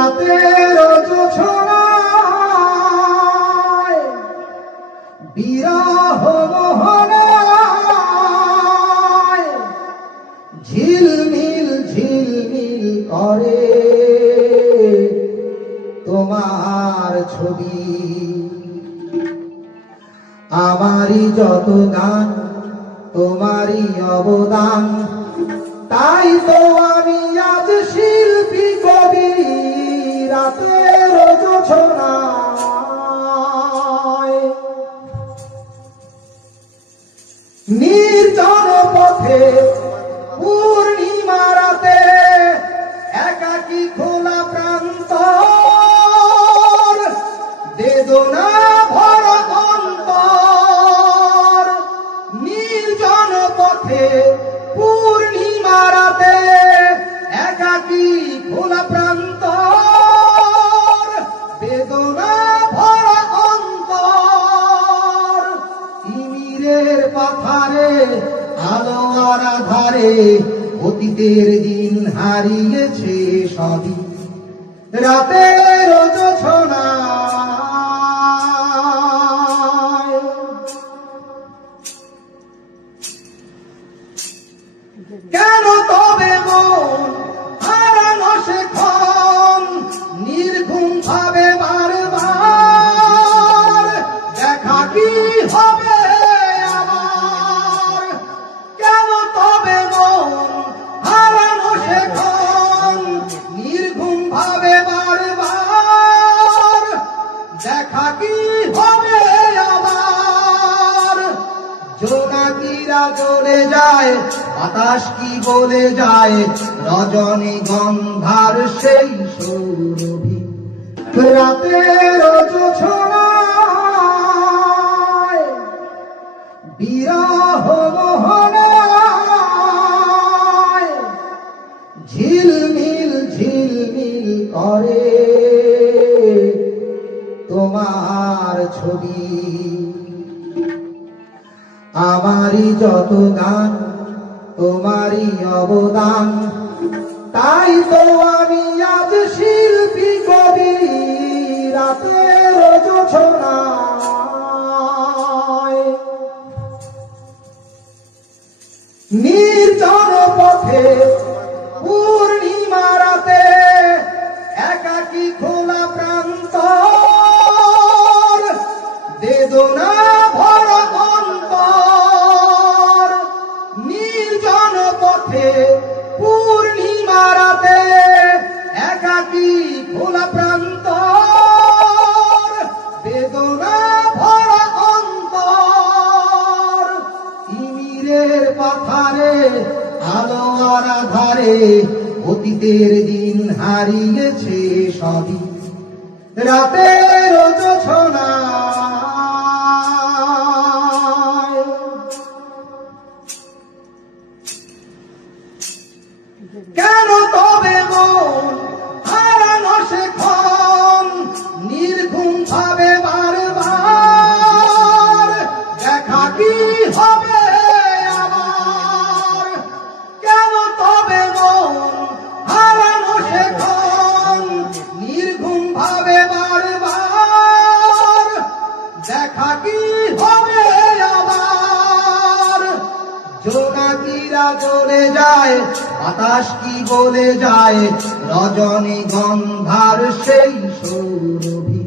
রাতের জোছনায় বিরহ মোহনায় ঝিলমিল ঝিলমিল করে তোমার ছবি। আমারই যত গান তোমারই অবদান, তাই তো আমি আজ শিল্পী কবি। রাতের জোছনায় নির্জন পথে পূর্ণিমা রাতে একাকী খোলা প্রান্তর, বেদনা ভরা অন্তর। নির্জন পথে পূর্ণিমা রাতে একাকী খোলা প্রান্তর, বেদনা ভরা অন্তর। তিমিরের পাথারে আলো আর আধারে অতীতের দিন হারিয়েছে সবই। রাতের জোছনায় কেন তবে মন হারানো সেক্ষণ নির্ঘুম ভাবে বারবার? দেখা কি হবে আমার? কেন তবে মন হারানো সেক্ষণ নির্ঘুম ভাবে বারবার? দেখা কি হবে আবার? জোনাকিরা জ্বলে যায়, বাতাস কি বলে যায়, রজনী গন্ধার সেই সৌরভী। রাতের জোছনায় বিরহ মোহনায় ঝিলমিল ঝিলমিল করে তোমার ছবি। আমারই যত গান তোমারই অবদান, তাই তো আমি আজ শিল্পী কবি। রাতের জোছনায় নির্জন পথে পূর্ণিমা রাতে একাকী খোলা প্রান্তর, বেদনা ভরা অন্তর। নির্জন পথে পূর্ণিমা রাতে একাকী খোলা প্রান্তর, বেদনা ভরা অন্তর। তিমিরের পাথারে আলো আর আধারে অতীতের দিন হারিয়েছে সবই। রাতের জোছনায় কেন তবে মন হারানো সেক্ষণ নির্ঘুম ভাবে বারবার? দেখা কি হবে আমার? কেন তবে মন হারানো সেক্ষণ নির্ঘুম ভাবে বারবার? দেখা কি হবে আবার? জোনাকিরা জ্বলে যায়, বাতাস কি বলে যায়, রজনী গন্ধার সেই সৌরভী।